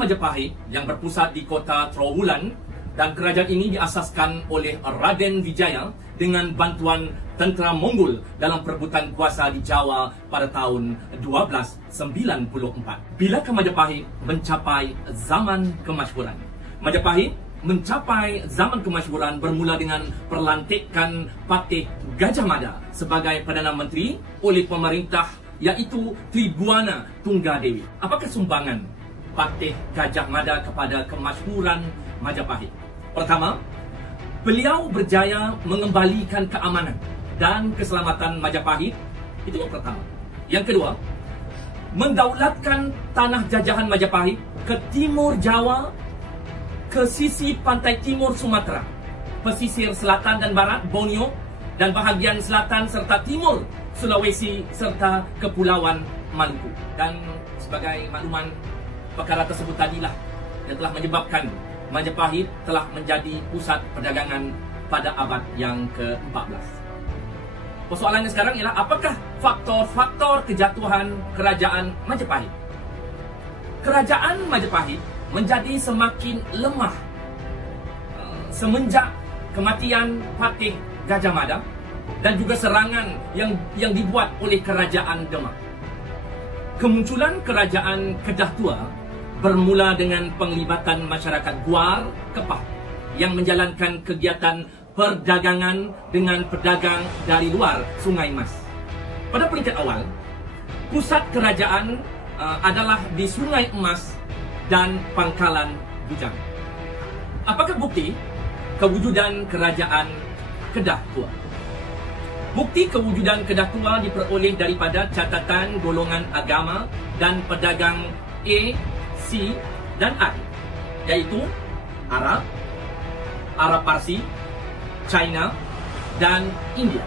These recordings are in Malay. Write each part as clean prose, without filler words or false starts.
Majapahit yang berpusat di kota Trowulan, dan kerajaan ini diasaskan oleh Raden Wijaya dengan bantuan tentera Mongol dalam perebutan kuasa di Jawa pada tahun 1294. Bilakah Majapahit mencapai zaman kemasyhuran? Majapahit mencapai zaman kemasyhuran bermula dengan perlantikan Patih Gajah Mada sebagai Perdana Menteri oleh pemerintah, iaitu Tribuana Tunggadewi. Apakah sumbangan Patih Gajah Mada kepada kemasyhuran Majapahit? Pertama, beliau berjaya mengembalikan keamanan dan keselamatan Majapahit. Itu yang pertama. Yang kedua, mendaulatkan tanah jajahan Majapahit ke timur Jawa, ke sisi pantai timur Sumatera, pesisir selatan dan barat Borneo, dan bahagian selatan serta timur Sulawesi serta Kepulauan Maluku. Dan sebagai makluman, perkara tersebut tadilah yang telah menyebabkan Majapahit telah menjadi pusat perdagangan pada abad yang ke-14. Persoalannya sekarang ialah apakah faktor-faktor kejatuhan kerajaan Majapahit? Kerajaan Majapahit menjadi semakin lemah semenjak kematian Patih Gajah Mada dan juga serangan yang dibuat oleh kerajaan Demak. Kemunculan kerajaan Kedah Tua bermula dengan penglibatan masyarakat Guar Kepah yang menjalankan kegiatan perdagangan dengan pedagang dari luar Sungai Mas. Pada peringkat awal, pusat kerajaan adalah di Sungai Emas dan Pangkalan Bujang. Apakah bukti kewujudan kerajaan Kedah Tua? Bukti kewujudan Kedah Tua diperoleh daripada catatan golongan agama dan pedagang A, C dan I, yaitu Arab, Arab Parsi, China dan India.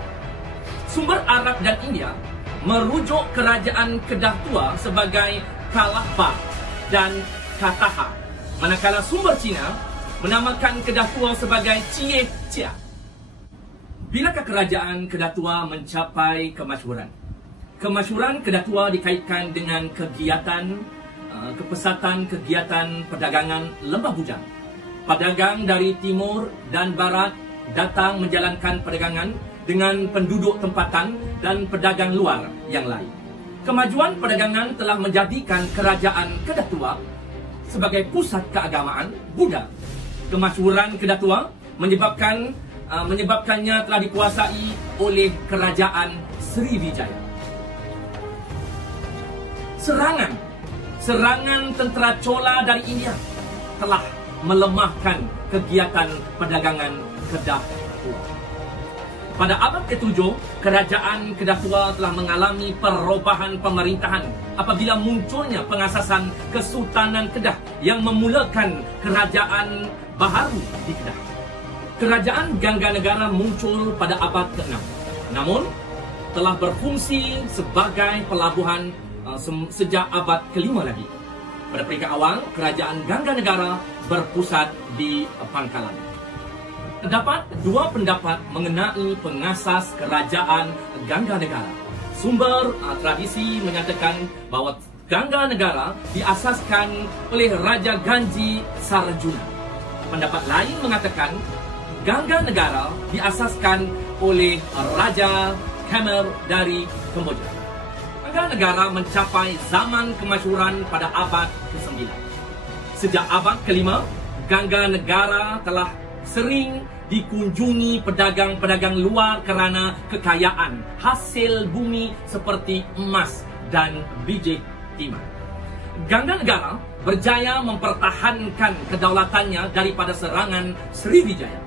Sumber Arab dan India merujuk kerajaan Kedah Tua sebagai Kalahba dan Kataha, manakala sumber Cina menamakan Kedah Tua sebagai Cie Cia. Bilakah kerajaan Kedah Tua mencapai kemasyhuran? Kemasyhuran Kedah Tua dikaitkan dengan kepesatan kegiatan perdagangan Lembah Bujang. Pedagang dari timur dan barat datang menjalankan perdagangan dengan penduduk tempatan dan pedagang luar yang lain. Kemajuan perdagangan telah menjadikan kerajaan Kedah Tua sebagai pusat keagamaan Buddha. Kemasyhuran Kedah Tua menyebabkannya telah dikuasai oleh kerajaan Sriwijaya. Serangan tentera Chola dari India telah melemahkan kegiatan perdagangan Kedah Tua. Pada abad ke-7, kerajaan Kedah Tua telah mengalami perubahan pemerintahan apabila munculnya pengasasan Kesultanan Kedah yang memulakan kerajaan baharu di Kedah. Kerajaan Gangganegara muncul pada abad ke-6, namun telah berfungsi sebagai pelabuhan sejak abad ke-5 lagi. Pada peringkat awal, kerajaan Gangganegara berpusat di Pangkalan. Terdapat dua pendapat mengenai pengasas kerajaan Gangganegara. Sumber tradisi menyatakan bahawa Gangganegara diasaskan oleh Raja Ganji Sarjuna. Pendapat lain mengatakan Gangganegara diasaskan oleh Raja Khmer dari Kemboja. Gangganegara mencapai zaman kemasyhuran pada abad ke-9. Sejak abad ke-5, Gangganegara telah sering dikunjungi pedagang-pedagang luar kerana kekayaan hasil bumi seperti emas dan biji timah. Gangganegara berjaya mempertahankan kedaulatannya daripada serangan Sriwijaya.